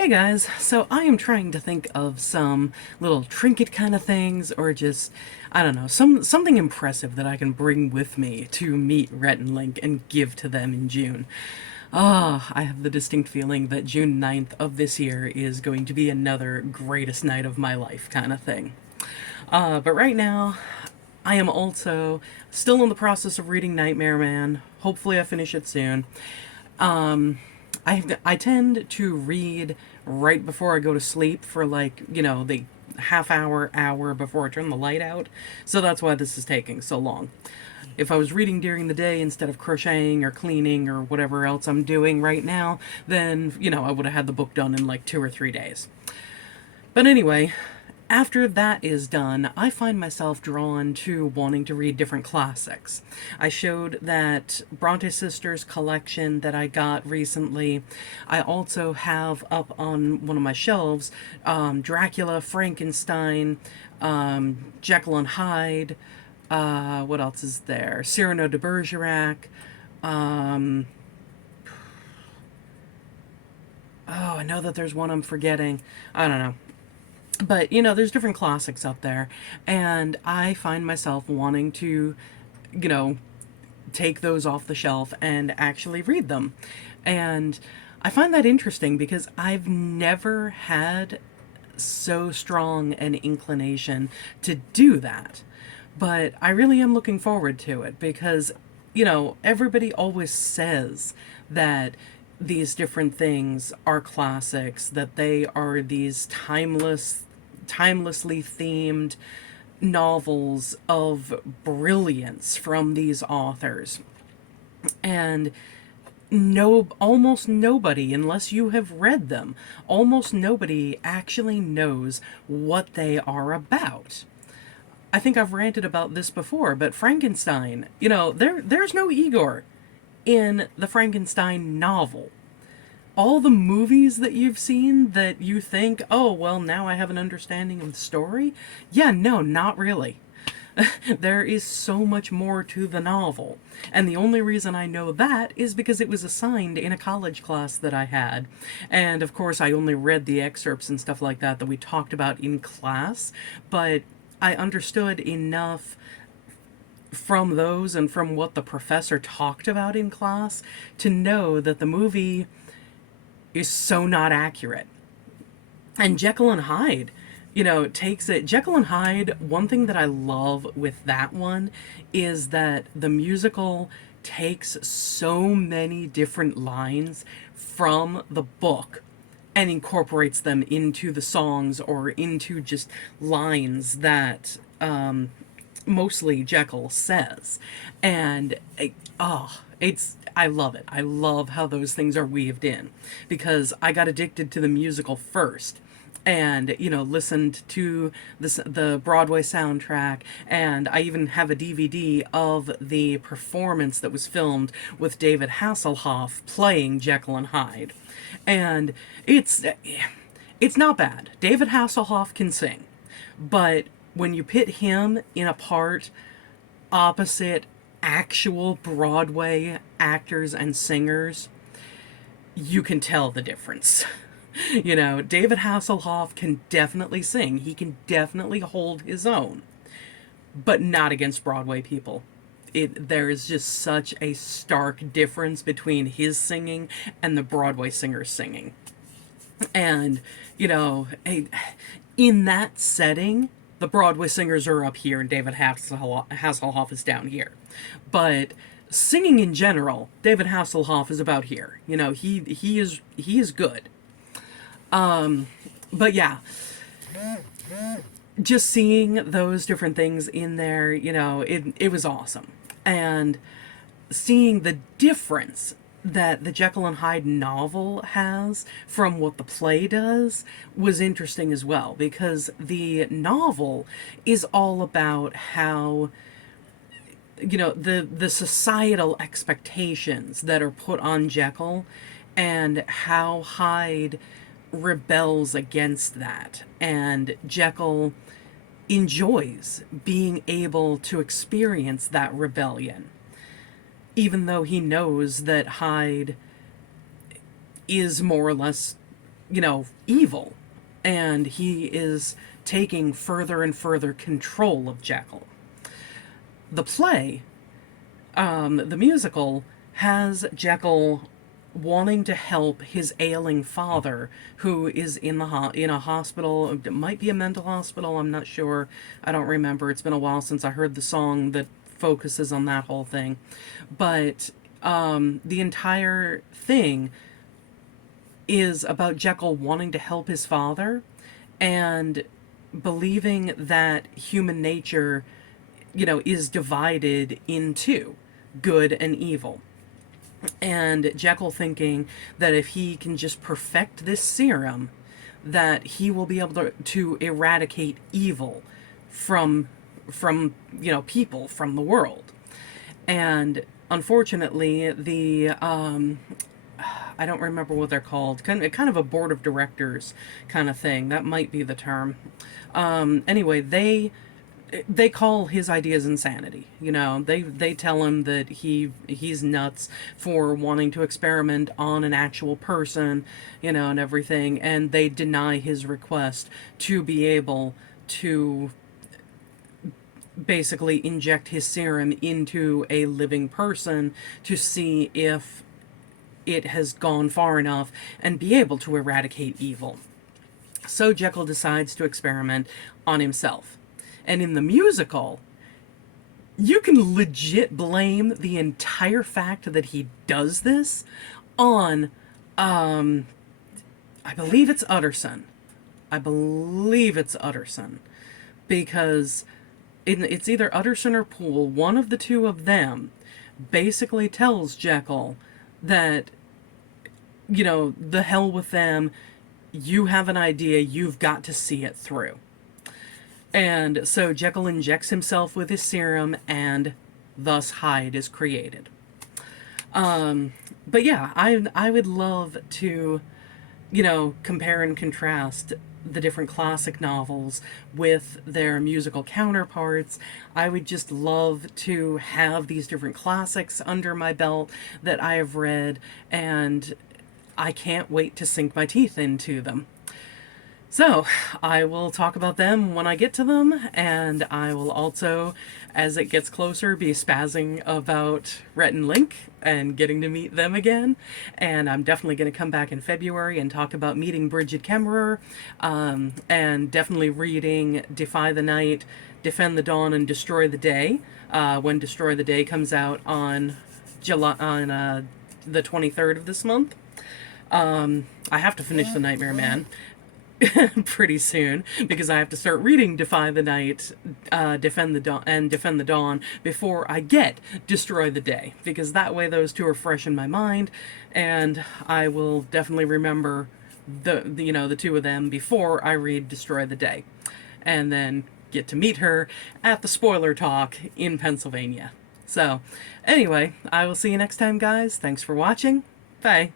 Hey guys, so I am trying to think of some little trinket kind of things, or just, I don't know, something impressive that I can bring with me to meet Rhett and Link and give to them in June. I have the distinct feeling that June 9th of this year is going to be another greatest night of my life kind of thing. But right now, I am also still in the process of reading Nightmare Man. Hopefully I finish it soon. I tend to read right before I go to sleep for like, the hour before I turn the light out. So that's why this is taking so long. If I was reading during the day instead of crocheting or cleaning or whatever else I'm doing right now, then, I would have had the book done in like 2 or 3 days. But anyway, after that is done, I find myself drawn to wanting to read different classics. I showed that Bronte Sisters collection that I got recently. I also have up on one of my shelves Dracula, Frankenstein, Jekyll and Hyde. What else is there? Cyrano de Bergerac. Um, oh, I know that there's one I'm forgetting. I don't know. But there's different classics up there, and I find myself wanting to, you know take those off the shelf and actually read them. And I find that interesting because I've never had so strong an inclination to do that. But I really am looking forward to it because, everybody always says that these different things are classics, that they are these timelessly themed novels of brilliance from these authors. And almost nobody, unless you have read them, almost nobody actually knows what they are about. I think I've ranted about this before, but Frankenstein, there's no Igor in the Frankenstein novel. All the movies that you've seen that you think, oh, well, now I have an understanding of the story. Yeah, no, not really. There is so much more to the novel. And the only reason I know that is because it was assigned in a college class that I had. And of course, I only read the excerpts and stuff like that we talked about in class, but I understood enough from those and from what the professor talked about in class to know that the movie is so not accurate. And Jekyll and Hyde, takes it. Jekyll and Hyde, one thing that I love with that one is that the musical takes so many different lines from the book and incorporates them into the songs or into just lines that mostly Jekyll says. And I love it. I love how those things are weaved in because I got addicted to the musical first and listened to the Broadway soundtrack, and I even have a DVD of the performance that was filmed with David Hasselhoff playing Jekyll and Hyde. And it's not bad. David Hasselhoff can sing, but when you pit him in a part opposite actual Broadway actors and singers, you can tell the difference. David Hasselhoff can definitely sing. He can definitely hold his own, but not against Broadway people. There is just such a stark difference between his singing and the Broadway singers singing. And, in that setting, the Broadway singers are up here and David Hasselhoff is down here. But singing in general, David Hasselhoff is about here. He is good. But yeah, just seeing those different things in there, it was awesome. And seeing the difference that the Jekyll and Hyde novel has from what the play does was interesting as well, because the novel is all about how the societal expectations that are put on Jekyll and how Hyde rebels against that, and Jekyll enjoys being able to experience that rebellion even though he knows that Hyde is more or less evil. And he is taking further and further control of Jekyll. The play, the musical, has Jekyll wanting to help his ailing father, who is in a hospital. It might be a mental hospital. I'm not sure. I don't remember. It's been a while since I heard the song that focuses on that whole thing. But the entire thing is about Jekyll wanting to help his father and believing that human nature, is divided into good and evil. And Jekyll thinking that if he can just perfect this serum, that he will be able to eradicate evil from people, from the world. And unfortunately, the I don't remember what they're called. Kind of a board of directors kind of thing. That might be the term. Anyway, they call his ideas insanity. They tell him that he's nuts for wanting to experiment on an actual person, and everything, and they deny his request to be able to basically inject his serum into a living person to see if it has gone far enough and be able to eradicate evil. So Jekyll decides to experiment on himself. And in the musical, you can legit blame the entire fact that he does this on, I believe it's Utterson. Because it's either Utterson or Poole, one of the two of them basically tells Jekyll that, the hell with them, you have an idea, you've got to see it through. And so Jekyll injects himself with his serum, and thus Hyde is created. But yeah, I would love to, compare and contrast the different classic novels with their musical counterparts. I would just love to have these different classics under my belt that I have read, and I can't wait to sink my teeth into them. So, I will talk about them when I get to them, and I will also, as it gets closer, be spazzing about Rhett and Link and getting to meet them again. And I'm definitely going to come back in February and talk about meeting Brigid Kemmerer, and definitely reading Defy the Night, Defend the Dawn, and Destroy the Day, when Destroy the Day comes out on the 23rd of this month. I have to finish The Nightmare Man pretty soon, because I have to start reading Defy the Night, Defend the Dawn before I get Destroy the Day, because that way those two are fresh in my mind, and I will definitely remember the two of them before I read Destroy the Day, and then get to meet her at the spoiler talk in Pennsylvania. So, anyway, I will see you next time, guys. Thanks for watching. Bye.